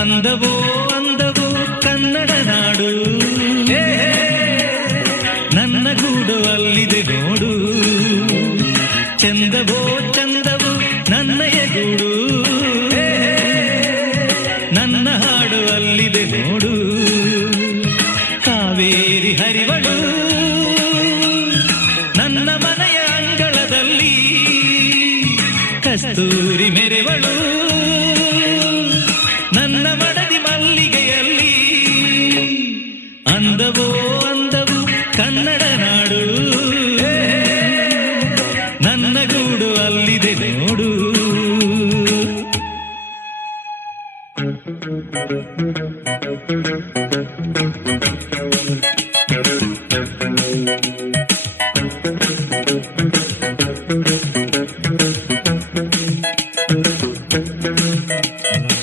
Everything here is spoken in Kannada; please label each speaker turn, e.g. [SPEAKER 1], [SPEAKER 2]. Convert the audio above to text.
[SPEAKER 1] ಅಂದವೋ ಅಂದವೋ ಕನ್ನಡ ನಾಡು. ನನ್ನ ಗೂಡು ಅಲ್ಲಿದೆ ನೋಡು. ಚಂದವೋ, ಚಂದವು ನನ್ನಯ ಗೂಡು ನನ್ನ ಹಾಡು ಅಲ್ಲಿದೆ ನೋಡು. ಕಾವೇರಿ ಹರಿವಳು, ನನ್ನ ಮನೆಯ ಅಂಗಳದಲ್ಲಿ ಕಸ್ತೂರಿ ಮೆರೆವಳು. ಅಂದವೋ ಅಂದವು ಕನ್ನಡ ನಾಡು. ನನ್ನ ಗೂಡು ಅಲ್ಲಿದೆ ನೋಡು. thank you